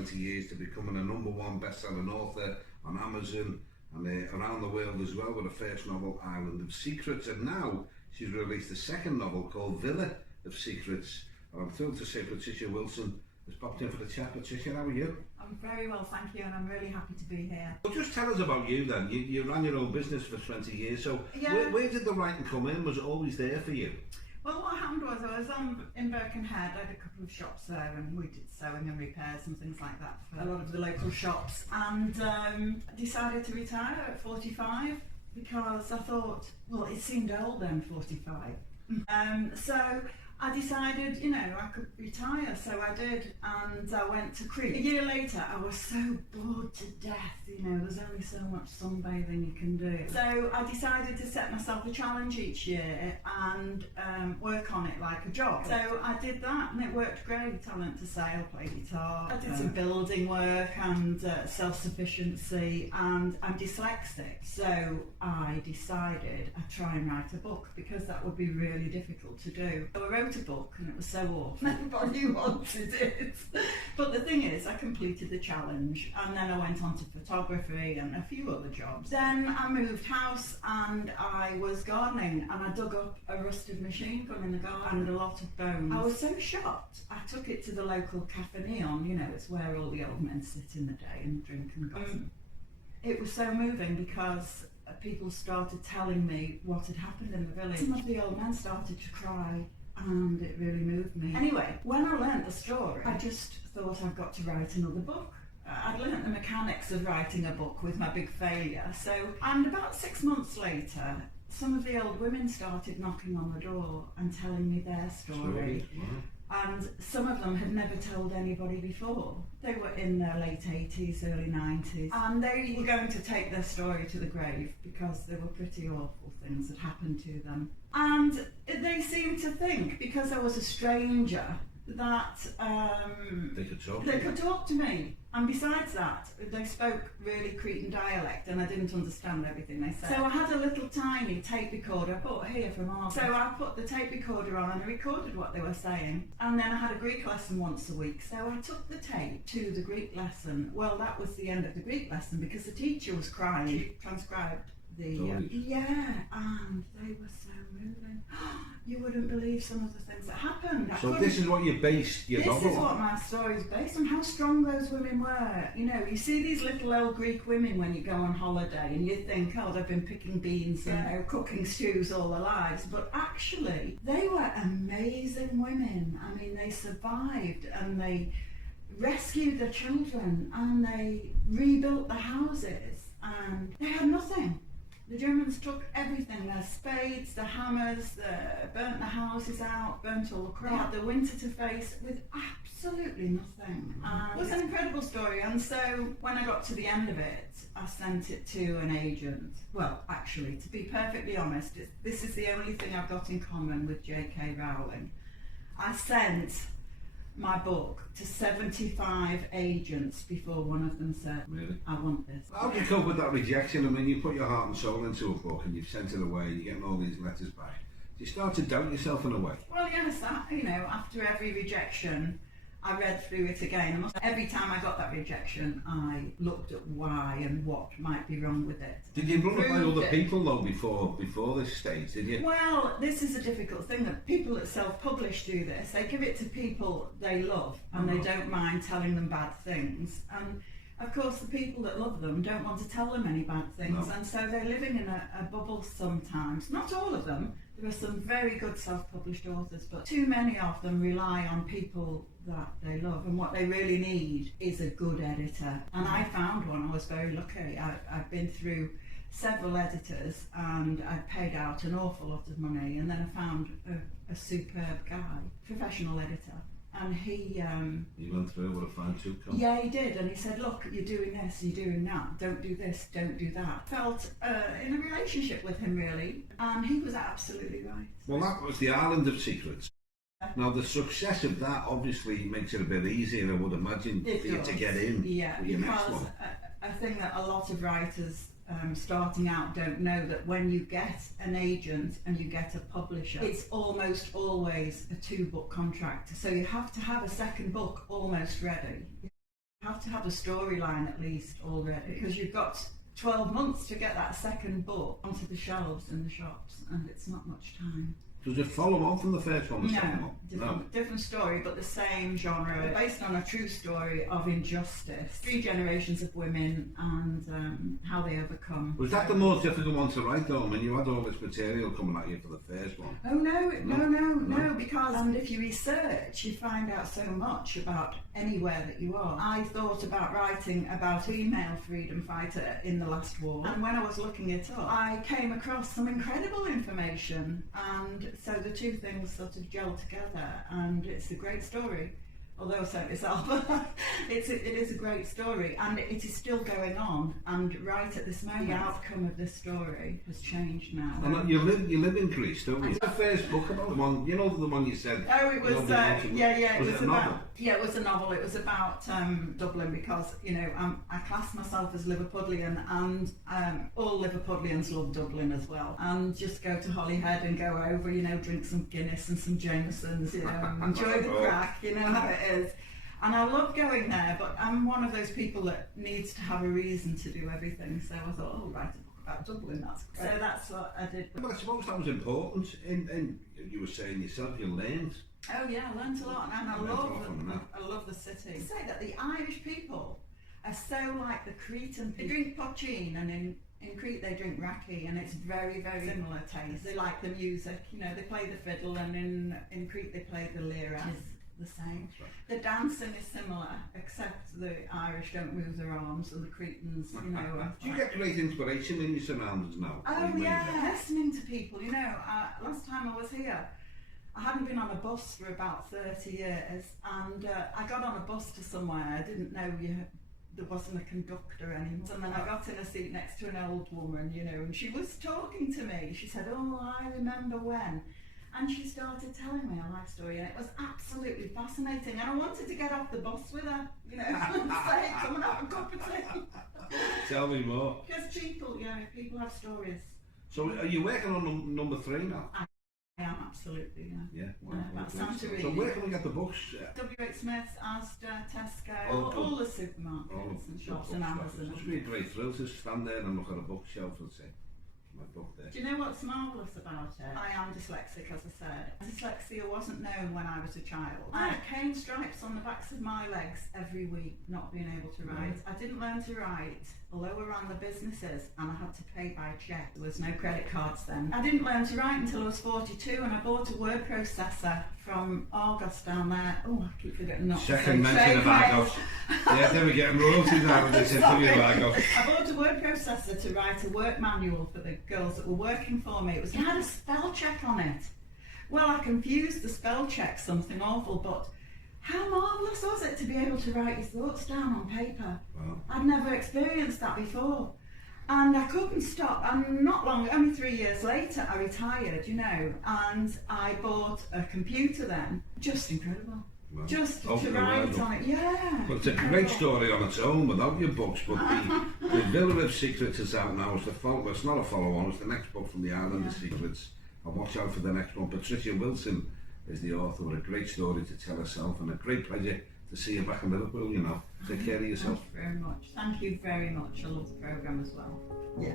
20 years to becoming a #1 best-selling author on Amazon and around the world as well, with her first novel, Island of Secrets. And now she's released a second novel called Villa of Secrets. And I'm thrilled to say Patricia Wilson has popped in for the chat. Patricia, how are you? I'm very well, thank you, and I'm really happy to be here. Well, just tell us about you then. You ran your own business for 20 years, so Yeah. where did the writing come in? Was it always there for you? Well, what happened was I was in Birkenhead. I had a couple of shops there, and we did sewing and repairs and things like that for a lot of the local shops, and decided to retire at 45 because I thought, well, it seemed old then, 45. So I decided, I could retire, so I did, and I went to Crete. A year later, I was so bored to death, there's only so much sunbathing you can do. So I decided to set myself a challenge each year and work on it like a job. So I did that, and it worked great. I learnt to sail, play guitar, I did some building work and self-sufficiency, and I'm dyslexic, so I decided I'd try and write a book, because that would be really difficult to do. So I wrote a book, and it was so awful. Nobody wanted it. But the thing is, I completed the challenge, and then I went on to photography and a few other jobs. Then I moved house, and I was gardening, and I dug up a rusted machine gun in the garden and a lot of bones. I was so shocked. I took it to the local Cafe Neon. It's where all the old men sit in the day and drink and gossip. It was so moving because people started telling me what had happened in the village. Some of the old men started to cry, and it really moved me. Anyway, when I learnt the story, I just thought I've got to write another book. I'd learnt the mechanics of writing a book with my big failure. And about 6 months later, some of the old women started knocking on the door and telling me their story. And some of them had never told anybody before. They were in their late 80s, early 90s, and they were going to take their story to the grave because there were pretty awful things that happened to them. And they seemed to think, because I was a stranger, that they could talk to me. And besides that, they spoke really Cretan dialect, and I didn't understand everything they said. So I had a little tiny tape recorder I bought here from Argos. So I put the tape recorder on and I recorded what they were saying. And then I had a Greek lesson once a week. So I took the tape to the Greek lesson. Well, that was the end of the Greek lesson because the teacher was crying. She transcribed the... and they were so moving. You wouldn't believe some of the things that happened. So this is what you based your novel on? This is what my story is based on, how strong those women were. You see these little old Greek women when you go on holiday and you think, oh, they've been picking beans and cooking stews all their lives. But actually, they were amazing women. I mean, they survived, and they rescued their children, and they rebuilt the houses, and they had nothing. The Germans took everything, their spades, their hammers, burnt the houses out, burnt all the crop. They had the winter to face with absolutely nothing. It was an incredible story, and so when I got to the end of it, I sent it to an agent. Well, actually, to be perfectly honest, this is the only thing I've got in common with J.K. Rowling. I sent my book to 75 agents before one of them said, really? I want this. How do you cope with that rejection? I mean, you put your heart and soul into a book and you've sent it away and you're getting all these letters back. Do you start to doubt yourself in a way? Well, yes, after every rejection, I read through it again. Every time I got that rejection, I looked at why and what might be wrong with it. Did you run it by other people though before this stage, did you? Well, this is a difficult thing, that people that self-publish do this. They give it to people they love, and they don't mind telling them bad things. And of course, the people that love them don't want to tell them any bad things, and so they're living in a bubble sometimes. Not all of them. There are some very good self-published authors, but too many of them rely on people that they love, and what they really need is a good editor. And I found one. I was very lucky. I've been through several editors, and I paid out an awful lot of money, and then I found a superb guy, professional editor. And he went through with a fine-tooth comb? Yeah, he did, and he said, look, you're doing this, you're doing that, don't do this, don't do that. Felt in a relationship with him, really, and he was absolutely right. Well, that was the Island of Secrets. Now, the success of that obviously makes it a bit easier, I would imagine, for you to get in. Yeah, because I think that a lot of writers starting out don't know that when you get an agent and you get a publisher, it's almost always a 2-book contract. So you have to have a second book almost ready. You have to have a storyline at least already, because you've got 12 months to get that second book onto the shelves in the shops, and it's not much time. Does it follow on from the first one? The second one? Different story, but the same genre, based on a true story of injustice. 3 generations of women and how they overcome. Was that the most difficult one to write though? I mean, you had all this material coming at you for the first one. Oh no, because if you research, you find out so much about anywhere that you are. I thought about writing about a female freedom fighter in the last war, and when I was looking it up, I came across some incredible information, and so the two things sort of gel together, and it's a great story. Although I said it myself, it is a great story, and it is still going on. And right at this moment, the outcome of this story has changed now. And you live in Greece, don't you? The first book about the one, you know, the one you said. Oh, it was. It was a novel. Yeah, it was a novel. It was about Dublin, because I class myself as Liverpudlian, and all Liverpudlians love Dublin as well. And just go to Holyhead and go over, drink some Guinness and some Jamesons, enjoy the crack, you know how it is. And I love going there, but I'm one of those people that needs to have a reason to do everything. So I thought, write a book about Dublin. That's great. So that's what I did. But I suppose that was important. And you were saying yourself, you learned. Oh yeah, I learnt a lot, and I love the city. I say that the Irish people are so like the Cretan people. They drink pochine, and in Crete they drink raki, and it's very, very similar taste. They like the music, they play the fiddle, and in Crete they play the lira. The same. Right. The dancing is similar, except the Irish don't move their arms, and the Cretans, Do you get great inspiration in your surroundings now? Oh yeah, listening to people. Last time I was here, I hadn't been on a bus for about 30 years, and I got on a bus to somewhere. I didn't know there wasn't a conductor anymore. And then I got in a seat next to an old woman, and she was talking to me. She said, "Oh, I remember when." And she started telling me a life story, and it was absolutely fascinating. And I wanted to get off the bus with her, and say, "Come and have a cup of tea." Tell me more. Because people have stories. So are you working on number 3 now? I am, absolutely, yeah. About Santorini. So where can we get the books? WH Asda, Tesco, all the supermarkets and shops and Amazon. It must be a great thrill to stand there and look at a bookshelf and say, my book there. Do you know what's marvellous about it? I am dyslexic, as I said. Dyslexia wasn't known when I was a child. I had cane stripes on the backs of my legs every week, not being able to write. I didn't learn to write, although I ran the businesses, and I had to pay by cheque. There was no credit cards then. I didn't learn to write until I was 42, and I bought a word processor from Argos down there. Oh, I keep forgetting not to say second mention of Argos. Yeah, they were getting royalties out of this interview of Argos. I bought a word processor to write a work manual for the girls that were working for me. It had a spell check on it. Well, I confused the spell check something awful, but how marvellous was it to be able to write your thoughts down on paper? Wow. I'd never experienced that before. And I couldn't stop, and not long, only 3 years later, I retired, and I bought a computer then. Just incredible. Well, just to write on it, yeah. Well, it's a great story on its own without your books, but the Villa of Secrets is out now. It's not a follow-on, it's the next book from the Island of Secrets. I'll watch out for the next one. Patricia Wilson is the author with a great story to tell herself, and a great pleasure to see you back in Liverpool, Take care of yourself. Thank you very much. Thank you very much. I love the programme as well. Yeah.